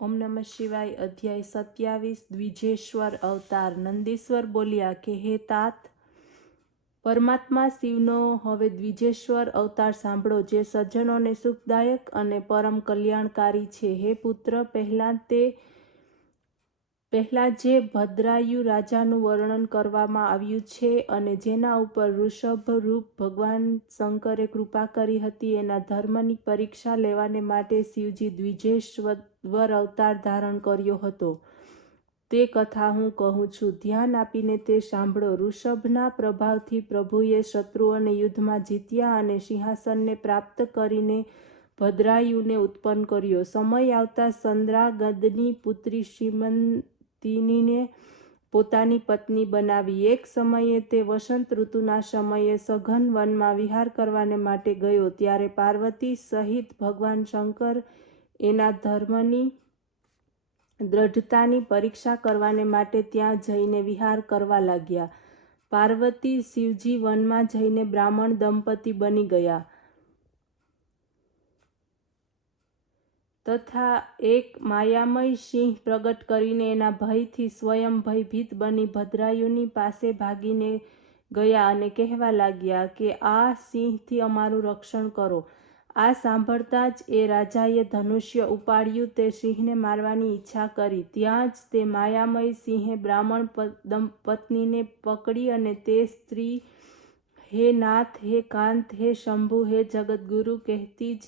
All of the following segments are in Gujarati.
ઓમ નમઃ શિવાય. અધ્યાય 27. દ્વિજેશ્વર અવતાર. નંદીશ્વર બોલ્યા કે હે તાત, પરમાત્મા શિવનો હવે દ્વિજેશ્વર અવતાર સાંભળો, જે સજ્જનોને સુખદાયક અને પરમ કલ્યાણકારી છે. હે પુત્ર, પહેલા જે ભદ્રાયુ રાજાનું વર્ણન કરવામાં આવ્યું છે અને જેના ઉપર ઋષભ રૂપ ભગવાન શંકરે કૃપા કરી હતી, એના ધર્મની પરીક્ષા લેવાને માટે શિવજી દ્વિજેશ્વર અવતાર ધારણ કર્યો હતો. તે કથા હું કહું છું, ધ્યાન આપીને તે સાંભળો. ઋષભના પ્રભાવથી પ્રભુએ શત્રુઓને યુદ્ધમાં જીત્યા અને સિંહાસનને પ્રાપ્ત કરીને ભદ્રાયુને ઉત્પન્ન કર્યો. સમય આવતા સંદ્રાગદની પુત્રી સીમંતિનીને પોતાની પત્ની બનાવી. એક સમયે તે વસંત ઋતુના સમયે સઘન વનમાં વિહાર કરવાને માટે ગયો, ત્યારે પાર્વતી સહિત ભગવાન શંકર એના ધર્મની દ્રઢતાની પરીક્ષા કરવાને માટે ત્યાં જઈને વિહાર કરવા લાગ્યા. પાર્વતી શિવજી વનમાં જઈને બ્રાહ્મણ દંપતી બની ગયા તથા એક માયામય સિંહ પ્રગટ કરીને એના ભયથી સ્વયં ભયભીત બની ભદ્રાયુની પાસે ભાગીને ગયા અને કહેવા લાગ્યા કે આ સિંહથી અમારું રક્ષણ કરો. આ સાંભળતા જ એ રાજાએ ધનુષ્ય ઉપાડ્યું. તે સિંહને મારવાની ઈચ્છા કરી. ત્યાં જ તે માયામય સિંહે બ્રાહ્મણ પત્નીને પકડી અને તે સ્ત્રી હે નાથ, હે કાંત, હે શંભુ, હે જગદગુરુ કહેતી જ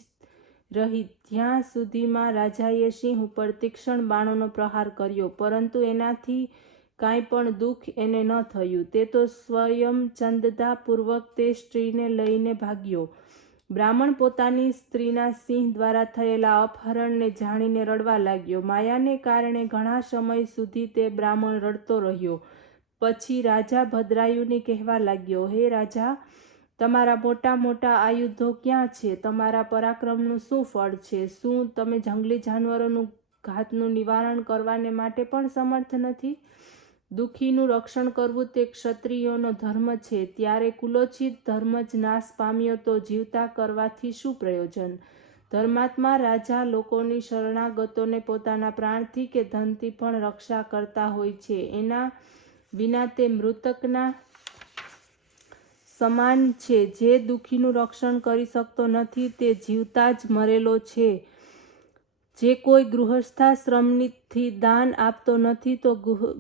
રહી, જ્યાં સુધીમાં રાજાએ સિંહ ઉપર તીક્ષ્ણ બાણોનો પ્રહાર કર્યો, પરંતુ એનાથી કાંઈ પણ દુઃખ એને ન થયું. તે તો સ્વયં ચંદતાપૂર્વક તે સ્ત્રીને લઈને ભાગ્યો. બ્રાહ્મણ પોતાની સ્ત્રીના સિંહ દ્વારા થયેલા અપહરણને જાણીને રડવા લાગ્યો. માયાને કારણે ઘણા સમય સુધી તે બ્રાહ્મણ રડતો રહ્યો. પછી રાજા ભદ્રાયુને કહેવા લાગ્યો, હે રાજા, તમારા મોટા મોટા આયુધો ક્યાં છે? તમારા પરાક્રમનું શું ફળ છે? શું તમે જંગલી જાનવરોનું ઘાતનું નિવારણ કરવાને માટે પણ સમર્થ નથી? દુઃખીનું રક્ષણ કરવું તે ક્ષત્રિયોનો ધર્મ છે. ત્યારે કુલોચિત ધર્મ જ નાશ પામ્યો તો જીવતા કરવાથી શું પ્રયોજન? ધર્માત્મા રાજા લોકોની શરણાગતોને પોતાના પ્રાણથી કે ધનથી પણ રક્ષા કરતા હોય છે. એના વિના તે મૃતકના સમાન છે. જે દુઃખીનું રક્ષણ કરી શકતો નથી તે જીવતા જ મરેલો છે. જે કોઈ ગૃહસ્થાશ્રમથી દાન આપતો નથી તો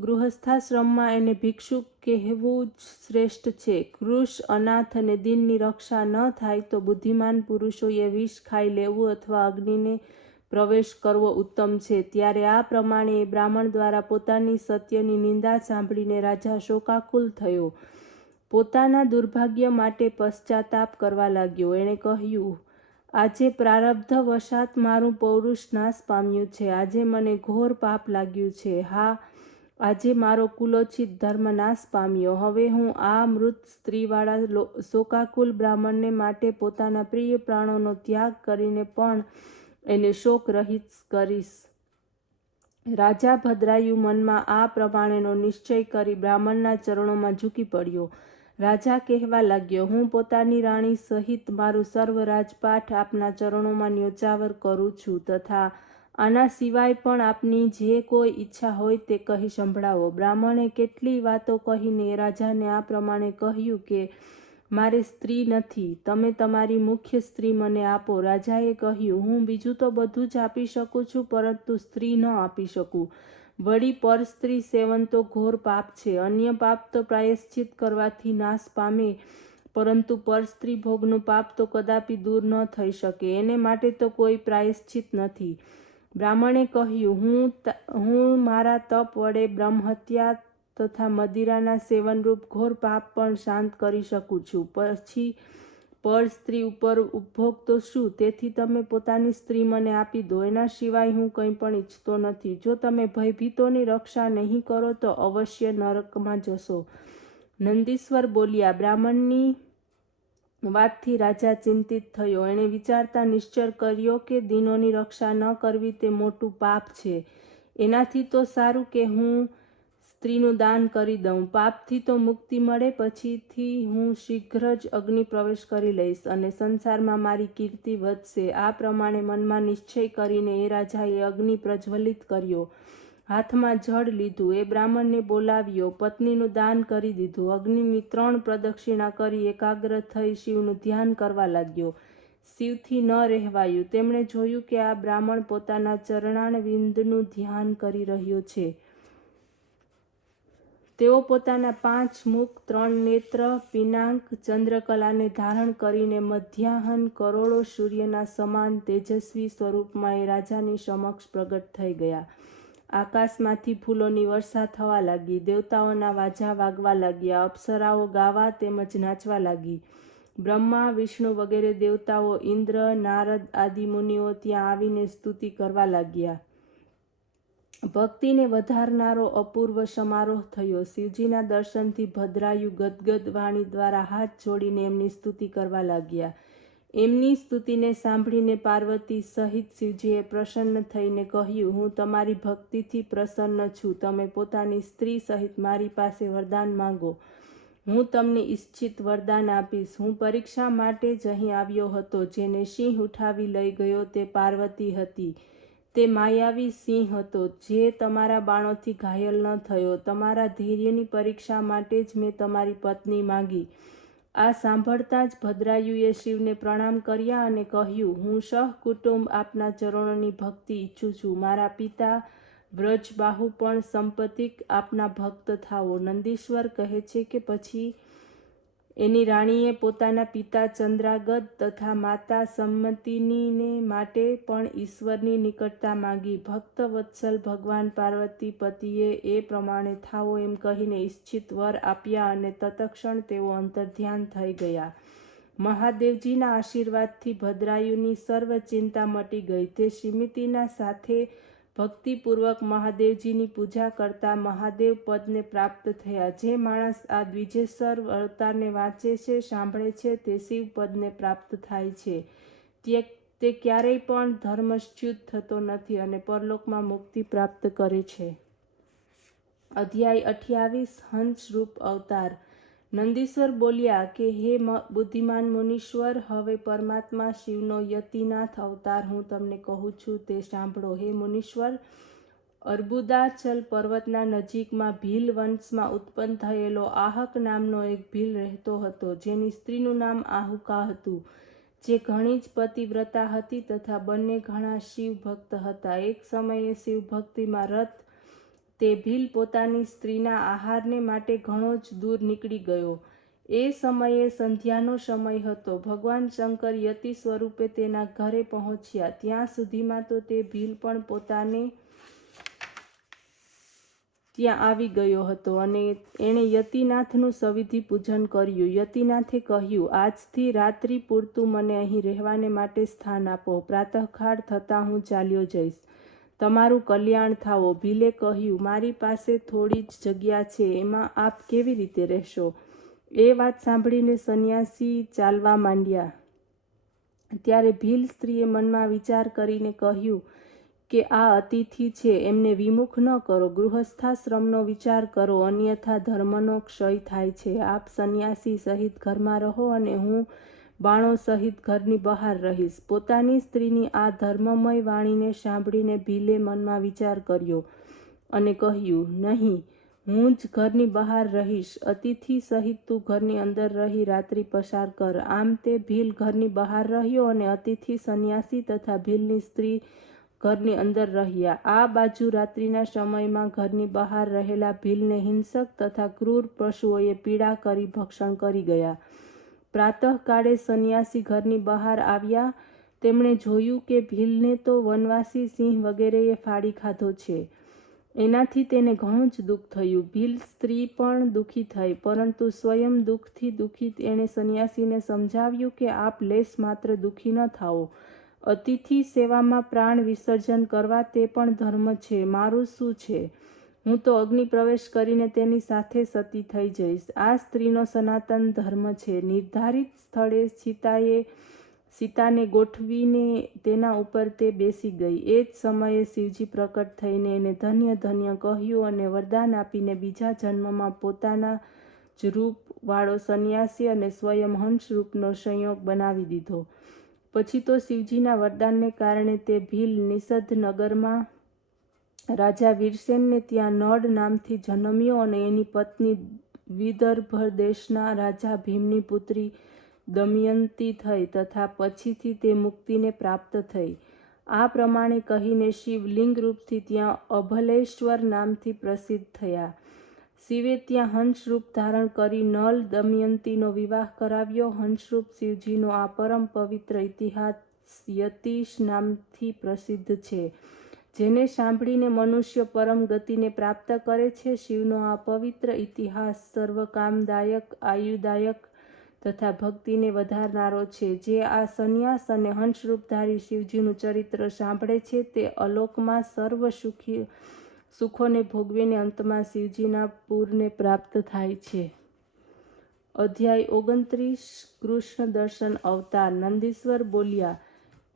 ગૃહસ્થાશ્રમમાં એને ભિક્ષુક કહેવું જ શ્રેષ્ઠ છે. કૃશ, અનાથ અને દીનની રક્ષા ન થાય તો બુદ્ધિમાન પુરુષોએ વિષ ખાઈ લેવું અથવા અગ્નિને પ્રવેશ કરવો ઉત્તમ છે. ત્યારે આ પ્રમાણે એ બ્રાહ્મણ દ્વારા પોતાની સત્યની નિંદા સાંભળીને રાજા શોકાકુલ થયો. પોતાના દુર્ભાગ્ય માટે પશ્ચાતાપ કરવા લાગ્યો. એણે કહ્યું, આજે પ્રારબ્ધ વશાત મારું પૌરુષ નાશ પામ્યું છે. આજે મને ઘોર પાપ લાગ્યું છે. હા, આજે મારો કુલોચિત ધર્મ નાશ પામ્યો. હવે હું આ મૃત સ્ત્રીવાળા શોકાકુલ બ્રાહ્મણને માટે પોતાના પ્રિય પ્રાણોનો ત્યાગ કરીને પણ એને શોક રહિત કરીશ. રાજા ભદ્રાયુ મનમાં આ પ્રમાણેનો નિશ્ચય કરી બ્રાહ્મણના ચરણોમાં ઝૂકી પડ્યો. રાજા કહેવા લાગ્યો, હું પોતાની રાણી સહિત મારું સર્વ રાજપાઠ આપના ચરણોમાં ન્યોચાવર કરું છું તથા આના સિવાય પણ આપની જે કોઈ ઈચ્છા હોય તે કહી સંભળાવો. બ્રાહ્મણે કેટલી વાતો કહીને રાજાને આ પ્રમાણે કહ્યું કે મારે સ્ત્રી નથી, તમે તમારી મુખ્ય સ્ત્રી મને આપો. રાજાએ કહ્યું, હું બીજું તો બધું જ આપી શકું છું, પરંતુ સ્ત્રી ન આપી શકું. વળી પરસ્ત્રી સેવન તો ઘોર પાપ છે. અન્ય પાપ તો પ્રાયશ્ચિત કરવાથી નાશ પામે, પરંતુ પરસ્ત્રી ભોગનું પાપ તો કદાપી દૂર ન થઈ શકે. એને માટે તો કોઈ પ્રાયશ્ચિત નથી. બ્રાહ્મણે કહ્યું, હું મારા તપ વડે બ્રહ્મહત્યા તથા મદિરાના સેવનરૂપ ઘોર પાપ પણ શાંત કરી શકું છું. પછી પર સ્ત્રી ઉપર ઉપભોગ તો શું? તેથી તમે પોતાની સ્ત્રી મને આપી દો. એના સિવાય હું કંઈ પણ ઈચ્છતો નથી. જો તમે ભયભીતોની રક્ષા નહીં કરો તો અવશ્ય નરકમાં જશો. નંદીશ્વર બોલ્યા. બ્રાહ્મણની વાતથી રાજા ચિંતિત થયો. એણે વિચારતા નિશ્ચય કર્યો કે દીનોની રક્ષા ન કરવી તે મોટું પાપ છે. એનાથી તો સારું કે હું સ્ત્રીનું દાન કરી દઉં. પાપથી તો મુક્તિ મળે, પછીથી હું શીઘ્ર જ અગ્નિ પ્રવેશ કરી લઈશ અને સંસારમાં મારી કીર્તિ વધશે. આ પ્રમાણે મનમાં નિશ્ચય કરીને એ રાજાએ અગ્નિ પ્રજ્વલિત કર્યો. હાથમાં જળ લીધું. એ બ્રાહ્મણને બોલાવ્યો. પત્નીનું દાન કરી દીધું. અગ્નિની 3 પ્રદક્ષિણા કરી એકાગ્ર થઈ શિવનું ધ્યાન કરવા લાગ્યો. શિવથી ન રહેવાયું. તેમણે જોયું કે આ બ્રાહ્મણ પોતાના ચરણારવિંદનું ધ્યાન કરી રહ્યો છે. તેઓ પોતાના 5 મુખ, 3 નેત્ર, પિનાક, ચંદ્રકલાને ધારણ કરીને મધ્યાહન કરોડો સૂર્યના સમાન તેજસ્વી સ્વરૂપમાં એ રાજાની સમક્ષ પ્રગટ થઈ ગયા. આકાશમાંથી ફૂલોની વર્ષા થવા લાગી. દેવતાઓના વાજા વાગવા લાગ્યા. અપ્સરાઓ ગાવા તેમજ નાચવા લાગી. બ્રહ્મા, વિષ્ણુ વગેરે દેવતાઓ, ઇન્દ્ર, નારદ આદિ મુનિઓ ત્યાં આવીને સ્તુતિ કરવા લાગ્યા. ભક્તિને વધારનારો અપૂર્વ સમારોહ થયો. શિવજીના દર્શનથી ભદ્રાયુ ગદગદ વાણી દ્વારા હાથ જોડીને એમની સ્તુતિ કરવા લાગ્યા. એમની સ્તુતિને સાંભળીને પાર્વતી સહિત શિવજીએ પ્રસન્ન થઈને કહ્યું, હું તમારી ભક્તિથી પ્રસન્ન છું. તમે પોતાની સ્ત્રી સહિત મારી પાસે વરદાન માંગો. હું તમને ઈચ્છિત વરદાન આપીશ. હું પરીક્ષા માટે જ અહીં આવ્યો હતો. જેને સિંહ ઉઠાવી લઈ ગયો તે પાર્વતી હતી. તે માયાવી સિંહ હતો, જે તમારા બાણોથી ઘાયલ ન થયો. તમારા ધૈર્યની પરીક્ષા માટે જ મેં તમારી પત્ની માંગી. આ સાંભળતા જ ભદ્રાયુએ શિવને પ્રણામ કર્યા અને કહ્યું, હું સહકુટુંબ આપના ચરણોની ભક્તિ ઈચ્છું છું. મારા પિતા વ્રજબાહુ પણ સંપતિક આપના ભક્ત થાઓ. નંદીશ્વર કહે છે કે પછી એની રાણીએ પોતાના પિતા ચંદ્રાગદ તથા માતા સંમતિનીને માટે પણ ઈશ્વરની નિકટતા માંગી. ભક્ત વત્સલ ભગવાન પાર્વતી પતિએ એ પ્રમાણે થાઓ એમ કહીને ઈચ્છિત વર આપ્યા અને તત્ક્ષણ તેઓ અંતર્ધ્યાન થઈ ગયા. મહાદેવજીના આશીર્વાદથી ભદ્રાયુની સર્વ ચિંતા મટી ગઈ. તે સિમિતિના સાથે ભક્તિપૂર્વક મહાદેવજીની પૂજા કરતા મહાદેવ પદને પ્રાપ્ત થયા. જે માણસ આ દ્વિજેશ્વર અવતારને વાંચે છે, સાંભળે છે, તે શિવ પદને પ્રાપ્ત થાય છે. તે ક્યારેય પણ ધર્મચ્યુત થતો નથી અને પરલોકમાં મુક્તિ પ્રાપ્ત કરે છે. અધ્યાય 28 હંસરૂપ અવતાર. નંદીશ્વર બોલ્યા કે હે બુદ્ધિમાન મુનીશ્વર, હવે પરમાત્મા શિવનો યતિનાથ અવતાર હું તમને કહું છું તે સાંભળો. હે મુનીશ્વર, અર્બુદાચલ પર્વતના નજીકમાં ભીલ વંશમાં ઉત્પન્ન થયેલો આહક નામનો એક ભીલ રહેતો હતો, જેની સ્ત્રીનું નામ આહુકા હતું, જે ઘણી જ પતિવ્રતા હતી તથા બંને ઘણા શિવ ભક્ત હતા. એક સમયે શિવ ભક્તિમાં રત તે ભીલ પોતાની સ્ત્રીના આહારને માટે ઘણો જ દૂર નીકળી ગયો. એ સમયે સંધ્યાનો સમય હતો. ભગવાન શંકર યતિ સ્વરૂપે તેના ઘરે પહોંચ્યા. ત્યાં સુધીમાં તો તે ભીલ પણ પોતાને ત્યાં આવી ગયો હતો અને એણે યતિનાથનું સવિધિ પૂજન કર્યું. યતિનાથે કહ્યું, આજથી રાત્રિ પૂરતું મને અહીં રહેવાને માટે સ્થાન આપો. પ્રાતઃકાળ થતાં હું ચાલ્યો જઈશ. તમારું કલ્યાણ થાવો. ભીલે કહ્યું, મારી પાસે થોડી જ જગ્યા છે, એમાં આપ કેવી રીતે રહેશો? એ વાત સાંભળીને સંન્યાસી ચાલવા માંડ્યા. ત્યારે ભીલ સ્ત્રીએ મનમાં વિચાર કરીને કહ્યું કે આ અતિથિ છે, એમને વિમુખ ન કરો. ગૃહસ્થાશ્રમનો વિચાર કરો, અન્યથા ધર્મનો ક્ષય થાય છે. આપ સંન્યાસી સહિત ઘરમાં રહો અને હું બાણો સહિત ઘરની બહાર રહીશ. પોતાની સ્ત્રીની આ ધર્મમય વાણીને સાંભળીને ભીલે મનમાં વિચાર કર્યો અને કહ્યું, નહીં, હું જ ઘરની બહાર રહીશ. અતિથિ સહિત તું ઘરની અંદર રહી રાત્રિ પસાર કર. આમ તે ભીલ ઘરની બહાર રહ્યો અને અતિથિ સંન્યાસી તથા ભીલની સ્ત્રી ઘરની અંદર રહ્યા. આ બાજુ રાત્રિના સમયમાં ઘરની બહાર રહેલા ભીલને હિંસક તથા ક્રૂર પશુઓએ પીડા કરી ભક્ષણ કરી ગયા. પ્રાતઃકાળે સંન્યાસી ઘરની બહાર આવ્યા. તેમણે જોયું કે ભીલને તો વનવાસી સિંહ વગેરેએ ફાડી ખાધો છે. એનાથી તેને ઘણું જ દુઃખ થયું. ભીલ સ્ત્રી પણ દુઃખી થઈ, પરંતુ સ્વયં દુઃખથી દુઃખી એણે સંન્યાસીને સમજાવ્યું કે આપ લેશ માત્ર દુઃખી ન થાઓ. અતિથિ સેવામાં પ્રાણ વિસર્જન કરવા તે પણ ધર્મ છે. મારું શું છે? હું તો અગ્નિ પ્રવેશ કરીને તેની સાથે સતી થઈ જઈશ. આ સ્ત્રીનો સનાતન ધર્મ છે. નિર્ધારિત સ્થળે ચિતાએ સીતાને ગોઠવીને તેના ઉપર તે બેસી ગઈ. એ જ સમયે શિવજી પ્રકટ થઈને એને ધન્ય ધન્ય કહ્યું અને વરદાન આપીને બીજા જન્મમાં પોતાના જ રૂપવાળો સંન્યાસી અને સ્વયં હંસ રૂપનો સંયોગ બનાવી દીધો. પછી તો શિવજીના વરદાનને કારણે તે ભીલ નિષધ નગરમાં રાજા વીરસેનને ત્યાં નળ નામથી જન્મ્યો અને એની પત્ની વિદર્ભ દેશના રાજા ભીમની પુત્રી દમયંતી થઈ તથા પછીથી તે મુક્તિને પ્રાપ્ત થઈ. આ પ્રમાણે કહીને શિવ લિંગ રૂપથી ત્યાં અભલેશ્વર નામથી પ્રસિદ્ધ થયા. શિવે ત્યાં હંસરૂપ ધારણ કરી નલ દમયંતીનો વિવાહ કરાવ્યો. હંસરૂપ શિવજીનો આ પરમ પવિત્ર ઇતિહાસ યતીશ નામથી પ્રસિદ્ધ છે, જેને સાંભળીને મનુષ્ય પરમ ગતિને પ્રાપ્ત કરે છે. શિવનો આ પવિત્ર ઇતિહાસ સર્વકામદાયક, આયુદાયક તથા ભક્તિને વધારનારો છે. જે આ સંન્યાસ અને હંસરૂપધારી શિવજીનું ચરિત્ર સાંભળે છે તે અલોકમાં સર્વ સુખોને ભોગવીને અંતમાં શિવજીના પૂરને પ્રાપ્ત થાય છે. અધ્યાય 29 કૃષ્ણ દર્શન અવતાર. નંદીશ્વર બોલ્યા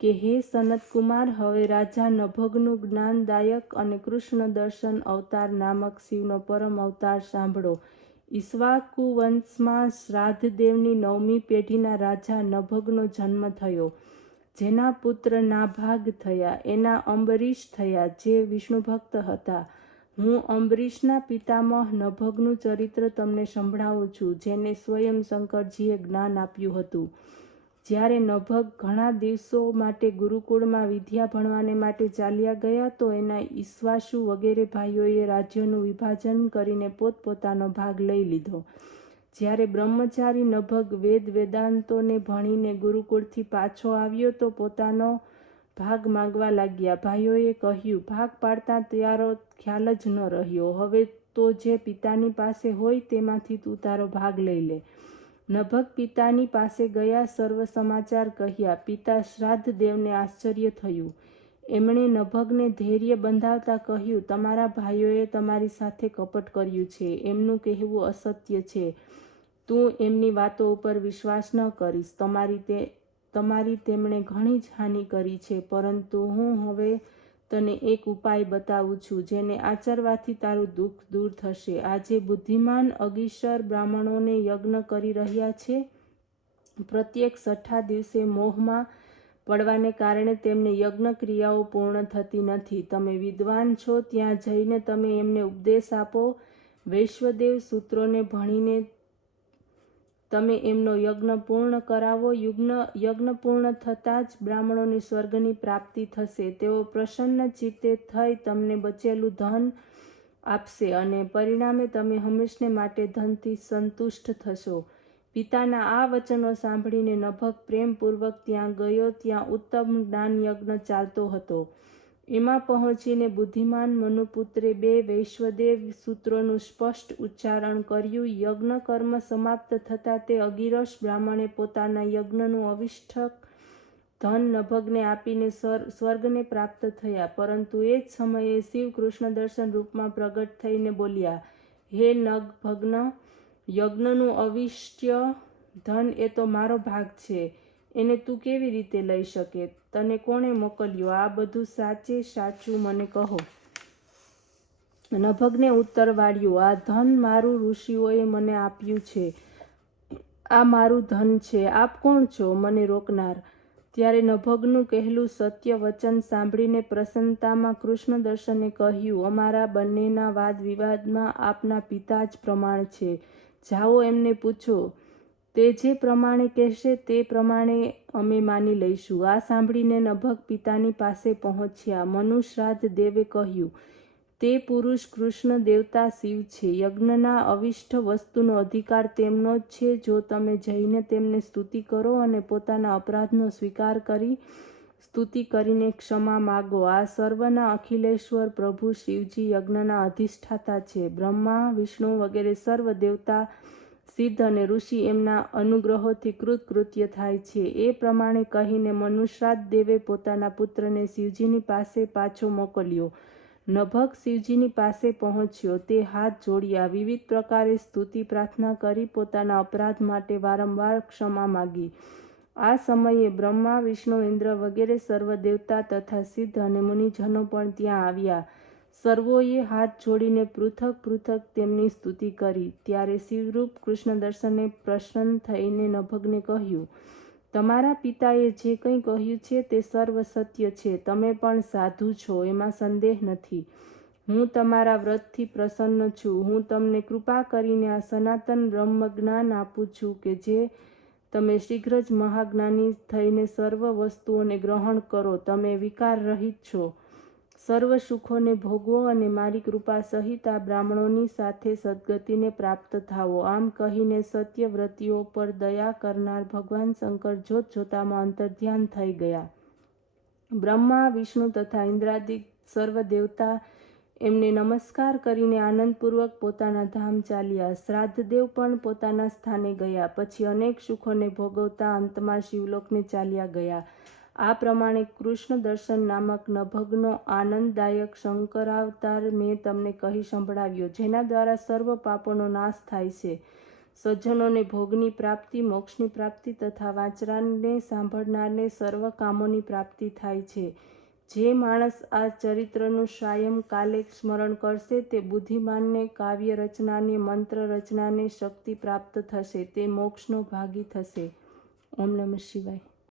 કે હે સનતકુમાર, હવે રાજા નભગનું જ્ઞાનદાયક અને કૃષ્ણ દર્શન અવતાર નામક શિવનો પરમ અવતાર સાંભળો. ઈક્ષ્વાકુ વંશમાં શ્રાદ્ધદેવની 9મી પેઢીના રાજા નભગનો જન્મ થયો, જેના પુત્ર નાભાગ થયા. એના અંબરીશ થયા, જે વિષ્ણુભક્ત હતા. હું અંબરીશના પિતામહ નભગનું ચરિત્ર તમને સંભળાવું છું, જેને સ્વયં શંકરજીએ જ્ઞાન આપ્યું હતું. જ્યારે નભગ ઘણા દિવસો માટે ગુરુકુળમાં વિદ્યા ભણવાને માટે ચાલ્યા ગયા તો એના ઈક્ષ્વાકુ વગેરે ભાઈઓએ રાજ્યનું વિભાજન કરીને પોતપોતાનો ભાગ લઈ લીધો. જ્યારે બ્રહ્મચારી નભગ વેદાંતોને ભણીને ગુરુકુળથી પાછો આવ્યો તો પોતાનો ભાગ માંગવા લાગ્યા. ભાઈઓએ કહ્યું, ભાગ પાડતા તારો ખ્યાલ જ ન રહ્યો. હવે તો જે પિતાની પાસે હોય તેમાંથી તું તારો ભાગ લઈ લે. નભગ પિતાની પાસે ગયા, સર્વ સમાચાર કહ્યા. પિતા શ્રાદ્ધદેવને આશ્ચર્ય થયું. એમણે નભગને ધૈર્ય બંધાવતા કહ્યું, તમારા ભાઈઓએ તમારી સાથે કપટ કર્યું છે. એમનું કહેવું અસત્ય છે. તું એમની વાતો ઉપર વિશ્વાસ ન કરીશ. તમારી તેમણે ઘણી જ હાનિ કરી છે, પરંતુ હું હવે તને એક ઉપાય બતાવું છું, જેને આચરવાથી તારું દુઃખ દૂર થશે. આજે બુદ્ધિમાન અગીસર બ્રાહ્મણોને યજ્ઞ કરી રહ્યા છે. પ્રત્યેક 6ઠા દિવસે મોહમાં પડવાને કારણે તેમને યજ્ઞ ક્રિયાઓ પૂર્ણ થતી નથી. તમે વિદ્વાન છો, ત્યાં જઈને તમે એમને ઉપદેશ આપો. વૈશ્વદેવ સૂત્રોને ભણીને તમે એમનો યજ્ઞ પૂર્ણ કરાવો. યજ્ઞ પૂર્ણ થતાં જ બ્રાહ્મણોને સ્વર્ગની પ્રાપ્તિ થશે. તેઓ પ્રસન્ન ચિત્તે થઈ તમને બચેલું ધન આપશે અને પરિણામે તમે હંમેશને માટે ધનથી સંતુષ્ટ થશો. પિતાના આ વચનો સાંભળીને નભગ પ્રેમપૂર્વક ત્યાં ગયો. ત્યાં ઉત્તમ જ્ઞાનયજ્ઞ ચાલતો હતો. એમાં પહોંચીને બુદ્ધિમાન મનુપુત્રે 2 વૈશ્વદેવ સૂત્રોનું સ્પષ્ટ ઉચ્ચારણ કર્યું. યજ્ઞ કર્મ સમાપ્ત થતાં તે અગિરસ બ્રાહ્મણે પોતાના યજ્ઞનું અવિષ્ઠક ધન નભગને આપીને સ્વર્ગને પ્રાપ્ત થયા. પરંતુ એ જ સમયે શિવ કૃષ્ણ દર્શન રૂપમાં પ્રગટ થઈને બોલ્યા, હે નભગ્ન, યજ્ઞનું અવિષ્ઠ્ય ધન એ તો મારો ભાગ છે. એને તું કેવી રીતે લઈ શકે? તને કોણે મોકલ્યો? આ બધું સાચે સાચું મને કહો. નભગને ઉત્તર વાળ્યું, આ ધન મારું ઋષિઓએ મને આપ્યું છે. આ મારું ધન છે. આપ કોણ છો મને રોકનાર? ત્યારે નભગનું કહેલું સત્ય વચન સાંભળીને પ્રસન્નતામાં કૃષ્ણ દર્શને કહ્યું, અમારા બંનેના વાદ વિવાદમાં આપના પિતા જ પ્રમાણ છે. જાઓ એમને પૂછો. તે જે પ્રમાણે કહેશે તે પ્રમાણે અમે માની લઈશું. આ સાંભળીને નભગ પિતાની પાસે પહોંચ્યા. મનુશ્રાદ્ધ દેવે કહ્યું, તે પુરુષ કૃષ્ણ દેવતા શિવ છે. યજ્ઞના અવિષ્ઠ વસ્તુનો અધિકાર તેમનો જ છે. જો તમે જઈને તેમને સ્તુતિ કરો અને પોતાના અપરાધનો સ્વીકાર કરી સ્તુતિ કરીને ક્ષમા માગો. આ સર્વના અખિલેશ્વર પ્રભુ શિવજી યજ્ઞના અધિષ્ઠાતા છે. બ્રહ્મા, વિષ્ણુ વગેરે સર્વ દેવતા, સિદ્ધ અને ઋષિ એમના અનુગ્રહોથી કૃતકૃત્ય થાય છે. એ પ્રમાણે કહીને મનુશ્રાદ્ધ દેવે પોતાના પુત્રને શિવજીની પાસે પાછો મોકલ્યો. નભગ શિવજીની પાસે પહોંચ્યો. તે હાથ જોડ્યા, વિવિધ પ્રકારે સ્તુતિ પ્રાર્થના કરી પોતાના અપરાધ માટે વારંવાર ક્ષમા માગી. આ સમયે બ્રહ્મા, વિષ્ણુ, ઇન્દ્ર વગેરે સર્વ દેવતા તથા સિદ્ધ અને મુનિજનો પણ ત્યાં આવ્યા. સર્વોએ હાથ જોડીને પૃથક પૃથક તેમની સ્તુતિ કરી. ત્યારે શિવરૂપ કૃષ્ણ દર્શને પ્રસન્ન થઈને નભગને કહ્યું, તમારા પિતાએ જે કંઈ કહ્યું છે તે સર્વ સત્ય છે. તમે પણ સાધુ છો, એમાં સંદેહ નથી. હું તમારા વ્રતથી પ્રસન્ન છું. હું તમને કૃપા કરીને આ સનાતન બ્રહ્મ જ્ઞાન આપું છું કે જે તમે શીઘ્ર જ મહાજ્ઞાની થઈને સર્વ વસ્તુઓને ગ્રહણ કરો. તમે વિકાર રહિત છો, સર્વ સુખોને ભોગવો અને મારી કૃપા સહિત આ બ્રાહ્મણોની સાથે સદગતિને પ્રાપ્ત થાઓ. આમ કહીને સત્યવ્રતીઓ પર દયા કરનાર ભગવાન શંકર જોત જોતામાં અંતર્ધ્યાન થઈ ગયા. બ્રહ્મા, વિષ્ણુ તથા ઇન્દ્રાદિક સર્વ દેવતા એમને નમસ્કાર કરીને આનંદપૂર્વક પોતાના ધામ ચાલ્યા. શ્રાદ્ધદેવ પણ પોતાના સ્થાને ગયા. પછી અનેક સુખોને ભોગવતા અંતમાં શિવલોકને ચાલ્યા ગયા. આ પ્રમાણે કૃષ્ણ દર્શન નામક નભગનો આનંદદાયક શંકરાવતાર મેં તમને કહી સંભળાવ્યો, જેના દ્વારા સર્વ પાપોનો નાશ થાય છે. સજ્જનોને ભોગની પ્રાપ્તિ, મોક્ષની પ્રાપ્તિ તથા વાંચનારને, સાંભળનારને સર્વ કામોની પ્રાપ્તિ થાય છે. જે માણસ આ ચરિત્રનું સાયંકાલે સ્મરણ કરશે તે બુદ્ધિમાનને કાવ્ય રચનાને, મંત્ર રચનાને શક્તિ પ્રાપ્ત થશે. તે મોક્ષનો ભાગી થશે. ઓમ નમઃ શિવાય.